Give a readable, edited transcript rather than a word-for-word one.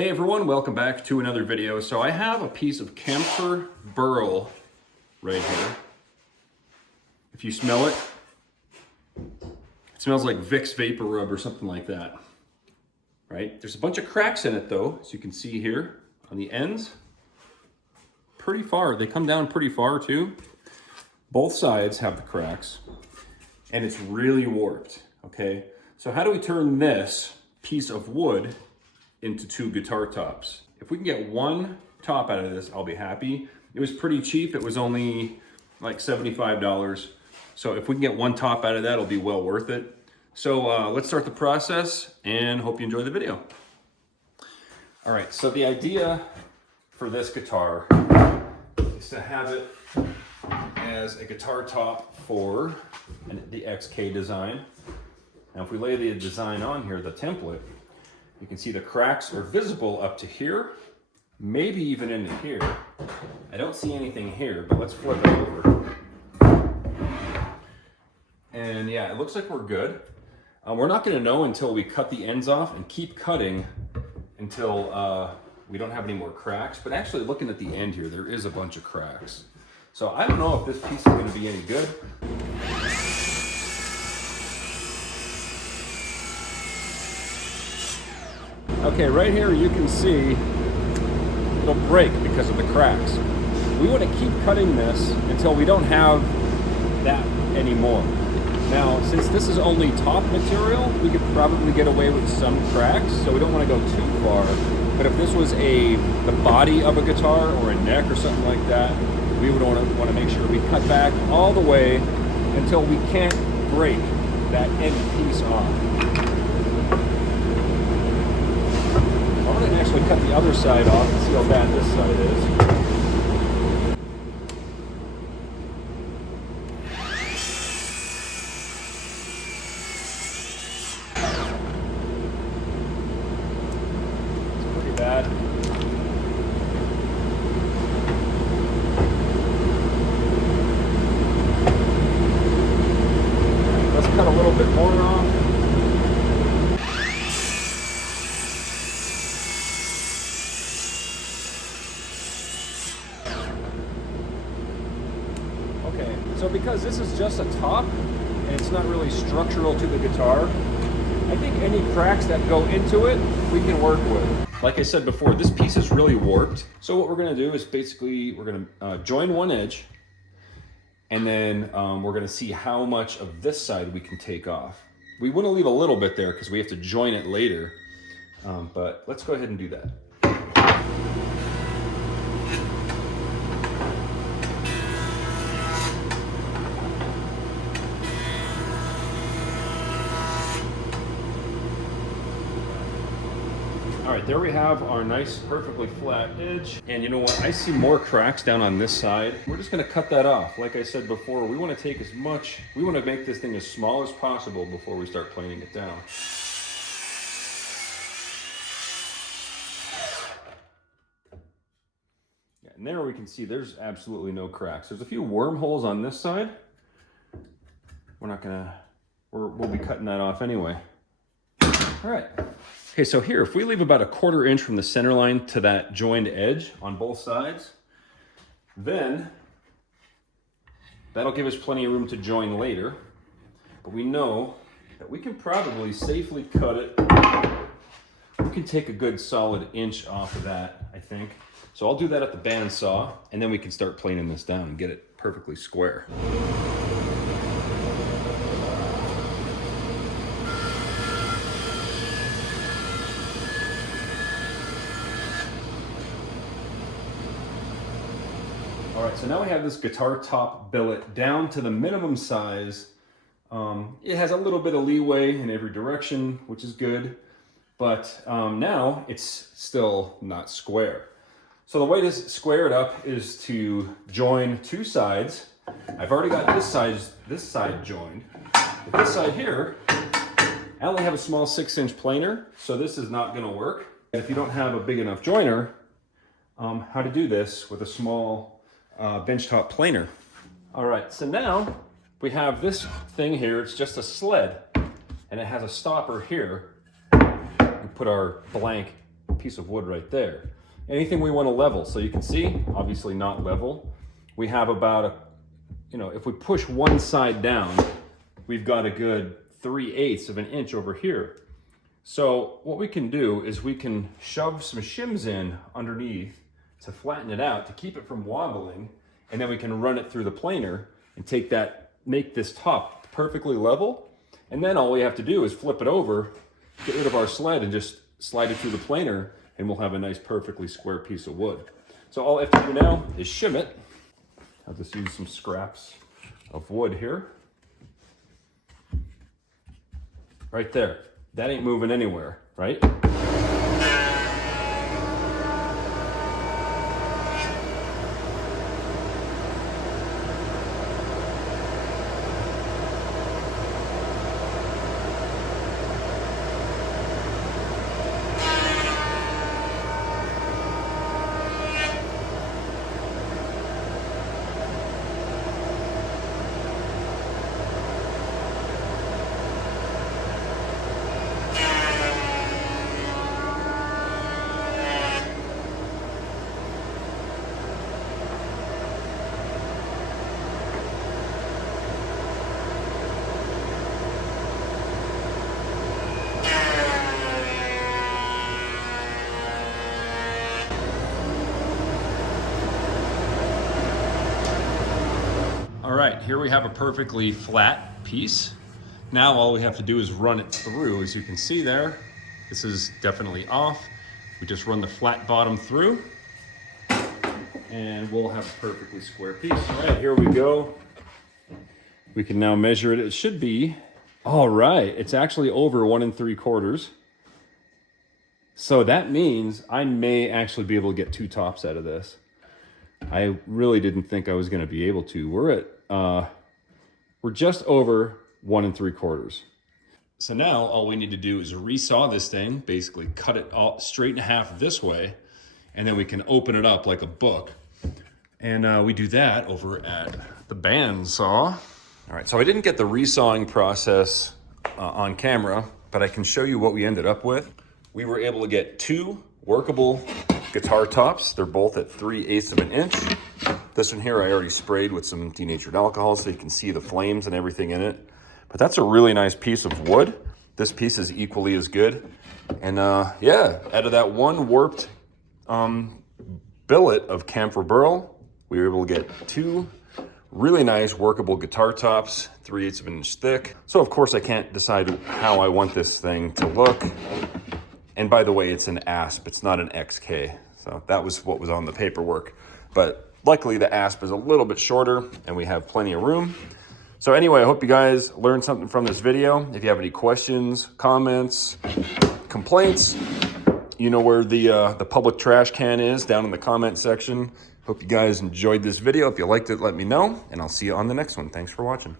Hey everyone, welcome back to another video. So I have a piece of Camphor Burl right here. If you smell it, it smells like Vicks Vapor Rub or something like that, right? There's a bunch of cracks in it though, as you can see here on the ends. Pretty far, they come down pretty far too. Both sides have the cracks and it's really warped, okay? So how do we turn this piece of wood into two guitar tops? If we can get one top out of this, I'll be happy. It was pretty cheap. It was only like $75. So if we can get one top out of that, it'll be well worth it. So let's start the process and hope you enjoy the video. All right, so the idea for this guitar is to have it as a guitar top for the XK design. Now if we lay the design on here, the template, you can see the cracks are visible up to here, maybe even into here. I don't see anything here, but let's flip it over. And yeah, it looks like we're good. We're not gonna know until we cut the ends off and keep cutting until we don't have any more cracks. But actually looking at the end here, there is a bunch of cracks. So I don't know if this piece is gonna be any good. Okay, right here you can see it'll break because of the cracks. We want to keep cutting this until we don't have that anymore. Now, since this is only top material, we could probably get away with some cracks, so we don't want to go too far. But if this was the body of a guitar or a neck or something like that, we would want to make sure we cut back all the way until we can't break that end piece off. I'm going to actually cut the other side off and see how bad this side is. It's pretty bad. Let's cut a little bit more off. Okay, so because this is just a top and it's not really structural to the guitar, I think any cracks that go into it, we can work with. Like I said before, this piece is really warped. So what we're gonna do is basically, we're gonna join one edge and then we're gonna see how much of this side we can take off. We wanna leave a little bit there because we have to join it later, but let's go ahead and do that. All right, there we have our nice, perfectly flat edge. And you know what? I see more cracks down on this side. We're just gonna cut that off. Like I said before, we wanna take as much, we wanna make this thing as small as possible before we start planing it down. Yeah, and there we can see there's absolutely no cracks. There's a few wormholes on this side. We'll be cutting that off anyway. All right. Okay, so here, if we leave about 1/4 inch from the center line to that joined edge on both sides, then that'll give us plenty of room to join later. But we know that we can probably safely cut it. We can take a good solid inch off of that, I think. So I'll do that at the bandsaw, and then we can start planing this down and get it perfectly square. All right, so now we have this guitar top billet down to the minimum size. It has a little bit of leeway in every direction, which is good, but now it's still not square. So the way to square it up is to join two sides. I've already got this side joined. But this side here, I only have a small 6-inch planer, so this is not gonna work. And if you don't have a big enough joiner, how to do this with a small benchtop planer. All right, so now we have this thing here. It's just a sled, and it has a stopper here. We put our blank piece of wood right there. Anything we want to level. So you can see, obviously not level. We have about if we push one side down, we've got a good 3/8 of an inch over here. So what we can do is we can shove some shims in underneath to flatten it out, to keep it from wobbling, and then we can run it through the planer and make this top perfectly level. And then all we have to do is flip it over, get rid of our sled, and just slide it through the planer, and we'll have a nice perfectly square piece of wood. So all I have to do now is shim it. I'll just use some scraps of wood here. Right there. That ain't moving anywhere, right? All right, here we have a perfectly flat piece. Now all we have to do is run it through. As you can see there, this is definitely off. We just run the flat bottom through and we'll have a perfectly square piece. All right, here we go. We can now measure it. It should be, all right, it's actually over 1 3/4. So that means I may actually be able to get 2 tops out of this. I really didn't think I was going to be able to. We're just over 1 3/4. So now all we need to do is resaw this thing, basically cut it all straight in half this way, and then we can open it up like a book. And we do that over at the bandsaw. All right, so I didn't get the resawing process on camera, but I can show you what we ended up with. We were able to get 2 workable guitar tops. They're both at 3/8 of an inch. This one here I already sprayed with some denatured alcohol so you can see the flames and everything in it. But that's a really nice piece of wood. This piece is equally as good. And yeah, out of that one warped billet of Camphor Burl, we were able to get 2 really nice workable guitar tops, 3/8 of an inch thick. So of course I can't decide how I want this thing to look. And by the way, it's an ASP, it's not an XK. So that was what was on the paperwork. But luckily the ASP is a little bit shorter and we have plenty of room. So anyway, I hope you guys learned something from this video. If you have any questions, comments, complaints, you know where the public trash can is, down in the comment section. Hope you guys enjoyed this video. If you liked it, let me know, and I'll see you on the next one. Thanks for watching.